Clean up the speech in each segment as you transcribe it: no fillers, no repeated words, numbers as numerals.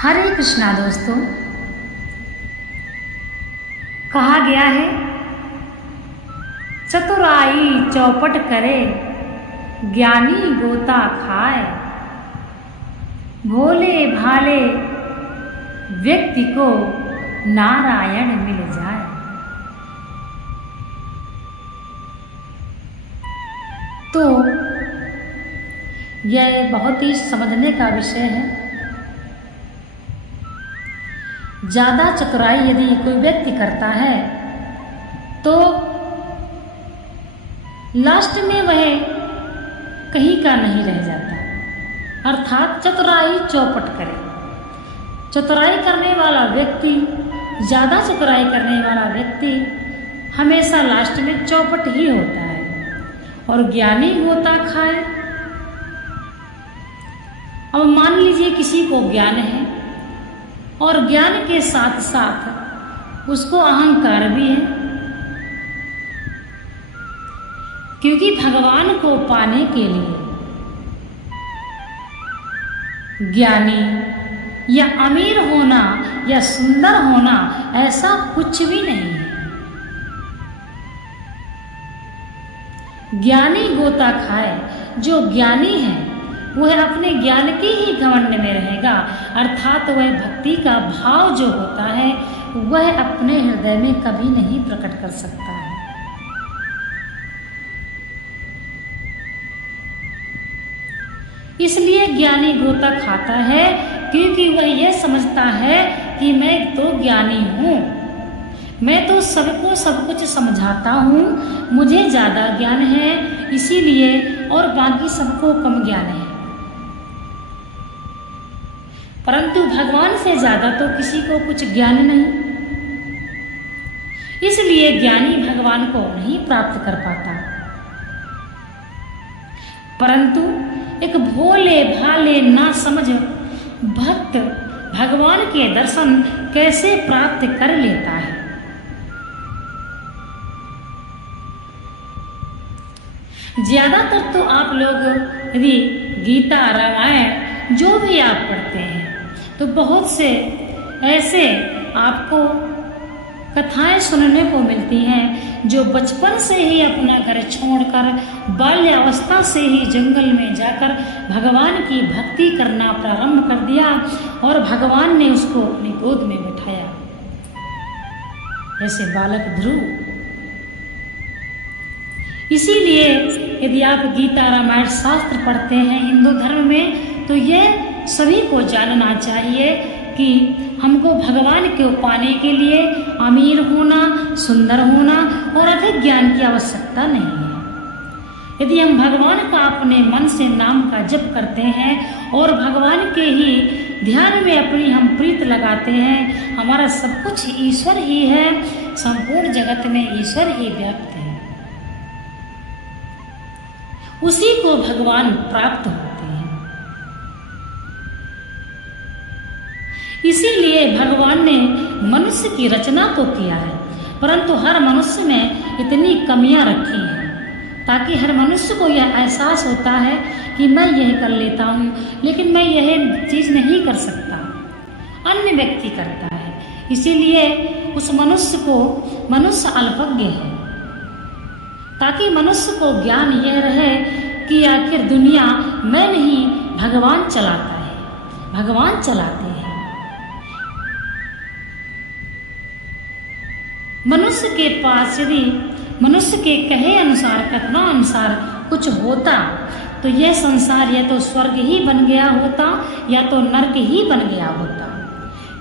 हरे कृष्णा दोस्तों, कहा गया है चतुराई चौपट करे, ज्ञानी गोता खाए। भोले भाले व्यक्ति को नारायण मिल जाए। तो यह बहुत ही समझने का विषय है। ज़्यादा चतुराई यदि कोई व्यक्ति करता है तो लास्ट में वह कहीं का नहीं रह जाता, अर्थात चतुराई चौपट करे। चतुराई करने वाला व्यक्ति, ज़्यादा चतुराई करने वाला व्यक्ति हमेशा लास्ट में चौपट ही होता है और ज्ञानी गोता खाए। अब मान लीजिए किसी को ज्ञान है और ज्ञान के साथ साथ उसको अहंकार भी है, क्योंकि भगवान को पाने के लिए ज्ञानी या अमीर होना या सुंदर होना ऐसा कुछ भी नहीं है। ज्ञानी गोता खाए। जो ज्ञानी है वह अपने ज्ञान के ही घमंड में रहेगा, अर्थात वह भक्ति का भाव जो होता है वह अपने हृदय में कभी नहीं प्रकट कर सकता है। इसलिए ज्ञानी गोता खाता है, क्योंकि वह यह समझता है कि मैं तो ज्ञानी हूँ, मैं तो सबको सब कुछ समझाता हूँ, मुझे ज़्यादा ज्ञान है इसीलिए, और बाकी सबको कम ज्ञान है। परंतु भगवान से ज़्यादा तो किसी को कुछ ज्ञान नहीं, इसलिए ज्ञानी भगवान को नहीं प्राप्त कर पाता। परंतु एक भोले भाले ना समझ भक्त भगवान के दर्शन कैसे प्राप्त कर लेता है। ज्यादातर तो आप लोग यदि गीता रामायण जो भी आप पढ़ते हैं तो बहुत से ऐसे आपको कथाएं सुनने को मिलती हैं जो बचपन से ही अपना घर छोड़कर बाल्यावस्था से ही जंगल में जाकर भगवान की भक्ति करना प्रारंभ कर दिया और भगवान ने उसको अपनी गोद में बिठाया, जैसे बालक ध्रुव। इसीलिए यदि आप गीता रामायण शास्त्र पढ़ते हैं हिंदू धर्म में तो यह सभी को जानना चाहिए कि हमको भगवान को पाने के लिए अमीर होना, सुंदर होना और अधिक ज्ञान की आवश्यकता नहीं है। यदि हम भगवान का अपने मन से नाम का जप करते हैं और भगवान के ही ध्यान में अपनी हम प्रीत लगाते हैं, हमारा सब कुछ ईश्वर ही है, संपूर्ण जगत में ईश्वर ही व्याप्त है, उसी को भगवान प्राप्त होते हैं। इसीलिए भगवान ने मनुष्य की रचना तो किया है, परंतु हर मनुष्य में इतनी कमियां रखी हैं ताकि हर मनुष्य को यह एहसास होता है कि मैं यह कर लेता हूँ लेकिन मैं यह चीज़ नहीं कर सकता, अन्य व्यक्ति करता है। इसीलिए उस मनुष्य को मनुष्य अल्पज्ञ है, ताकि मनुष्य को ज्ञान यह रहे कि आखिर दुनिया मैं नहीं भगवान चलाता है, भगवान चलाते हैं। मनुष्य के पास यदि मनुष्य के कहे अनुसार, कथना अनुसार कुछ होता तो यह संसार या तो स्वर्ग ही बन गया होता या तो नरक ही बन गया होता।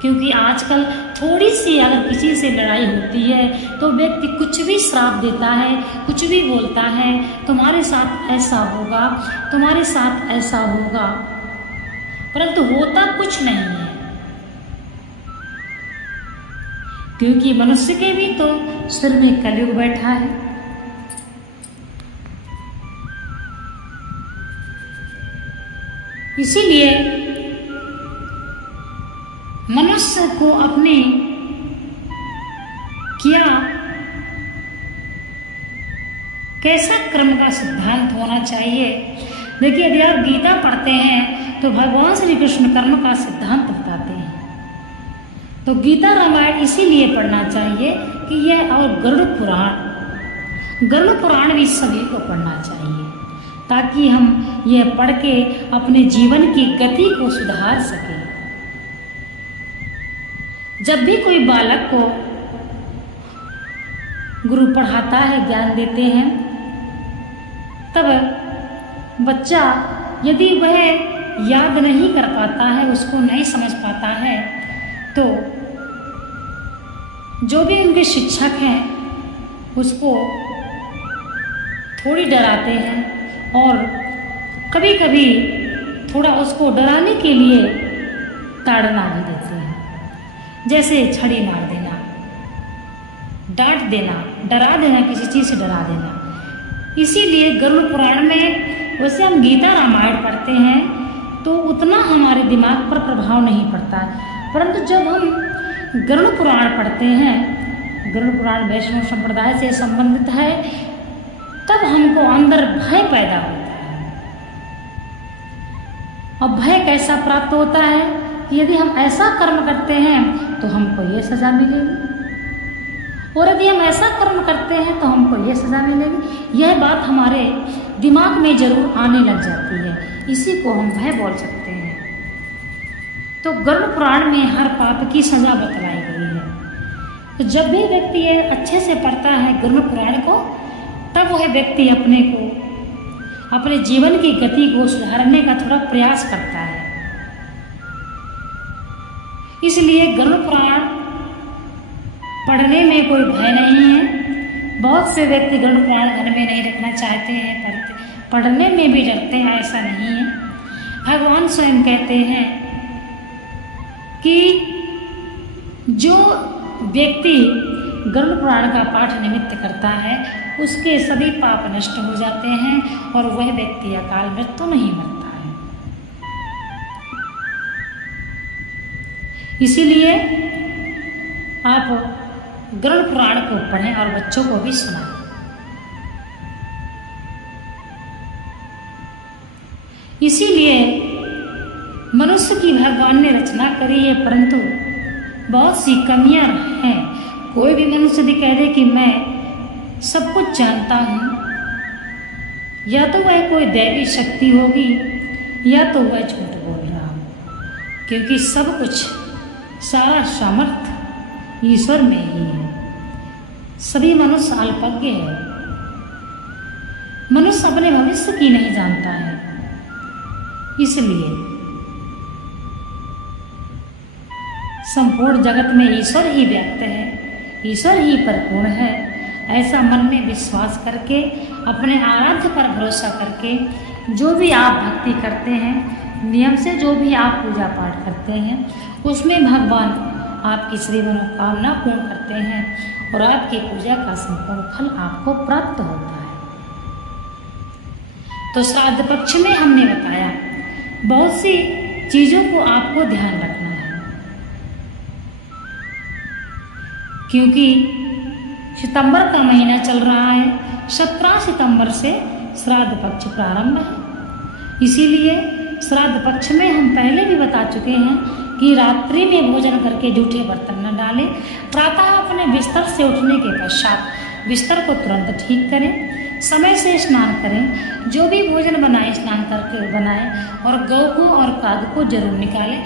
क्योंकि आजकल थोड़ी सी अगर किसी से लड़ाई होती है तो व्यक्ति कुछ भी श्राप देता है, कुछ भी बोलता है, तुम्हारे साथ ऐसा होगा, तुम्हारे साथ ऐसा होगा, परंतु होता कुछ नहीं है। क्योंकि मनुष्य के भी तो सिर में कलयुग बैठा है। इसीलिए मनुष्य को अपने क्या कैसा कर्म का सिद्धांत होना चाहिए देखिए, यदि आप गीता पढ़ते हैं तो भगवान श्री कृष्ण कर्म का सिद्धांत बताते हैं। तो गीता रामायण इसीलिए पढ़ना चाहिए कि यह, और गरुड़ पुराण भी सभी को पढ़ना चाहिए, ताकि हम यह पढ़ के अपने जीवन की गति को सुधार सकें। जब भी कोई बालक को गुरु पढ़ाता है, ज्ञान देते हैं, तब बच्चा यदि वह याद नहीं कर पाता है, उसको नहीं समझ पाता है, तो जो भी उनके शिक्षक हैं उसको थोड़ी डराते हैं और कभी कभी थोड़ा उसको डराने के लिए ताड़ना भी देते हैं, जैसे छड़ी मार देना, डांट देना, डरा देना, किसी चीज़ से डरा देना। इसीलिए गरुड़ पुराण में, वैसे हम गीता रामायण पढ़ते हैं तो उतना हमारे दिमाग पर प्रभाव नहीं पड़ता, परंतु जब हम गरुड़ पुराण पढ़ते हैं, गरुड़ पुराण वैष्णव संप्रदाय से संबंधित है, तब हमको अंदर भय पैदा होता है। अब भय कैसा प्राप्त होता है कि यदि हम ऐसा कर्म करते हैं तो हमको ये सजा मिलेगी, और यदि हम ऐसा कर्म करते हैं तो हमको ये सजा मिलेगी। यह बात हमारे दिमाग में जरूर आने लग जाती है, इसी को हम भय बोल सकते हैं। तो गरुड़ पुराण में हर पाप की सजा बतलाई गई है। तो जब भी व्यक्ति ये अच्छे से पढ़ता है गरुड़ पुराण को, तब वह व्यक्ति अपने को, अपने जीवन की गति को सुधारने का थोड़ा प्रयास करता है। इसलिए गरुड़ पुराण पढ़ने में कोई भय नहीं है। बहुत से व्यक्ति गरुड़ पुराण घर में नहीं रखना चाहते हैं, पढ़ने में भी डरते हैं, ऐसा नहीं है। भगवान स्वयं कहते हैं कि जो व्यक्ति गरुड़ पुराण का पाठ निमित्त करता है उसके सभी पाप नष्ट हो जाते हैं और वह व्यक्ति अकाल मृत्यु नहीं मरता है। इसीलिए आप गरुड़ पुराण को पढ़ें और बच्चों को भी सुनाएं। इसीलिए मनुष्य की भगवान ने रचना करी है, परंतु बहुत सी कमियां हैं। कोई भी मनुष्य यदि कह दे कि मैं सब कुछ जानता हूँ, या तो वह कोई दैवी शक्ति होगी या तो वह झूठ बोल रहा हो, क्योंकि सब कुछ, सारा सामर्थ्य ईश्वर में ही है। सभी मनुष्य अल्पज्ञ है। मनुष्य अपने भविष्य की नहीं जानता है। इसलिए संपूर्ण जगत में ईश्वर ही व्यक्त है, ईश्वर ही परिपूर्ण है। ऐसा मन में विश्वास करके, अपने आराध्य पर भरोसा करके, जो भी आप भक्ति करते हैं, नियम से जो भी आप पूजा पाठ करते हैं, उसमें भगवान आपकी सभी मनोकामना पूर्ण करते हैं और आपकी पूजा का संपूर्ण फल आपको प्राप्त होता है। तो श्राद्ध पक्ष में हमने बताया बहुत सी चीजों को आपको ध्यान रखना है, क्योंकि सितंबर का महीना चल रहा है। 17 सितंबर से श्राद्ध पक्ष प्रारंभ है। इसीलिए श्राद्ध पक्ष में हम पहले भी बता चुके हैं कि रात्रि में भोजन करके जूठे बर्तन न डालें। प्रातः अपने बिस्तर से उठने के पश्चात बिस्तर को तुरंत ठीक करें, समय से स्नान करें, जो भी भोजन बनाए स्नान करके बनाएं और गौ को और काग को जरूर निकालें।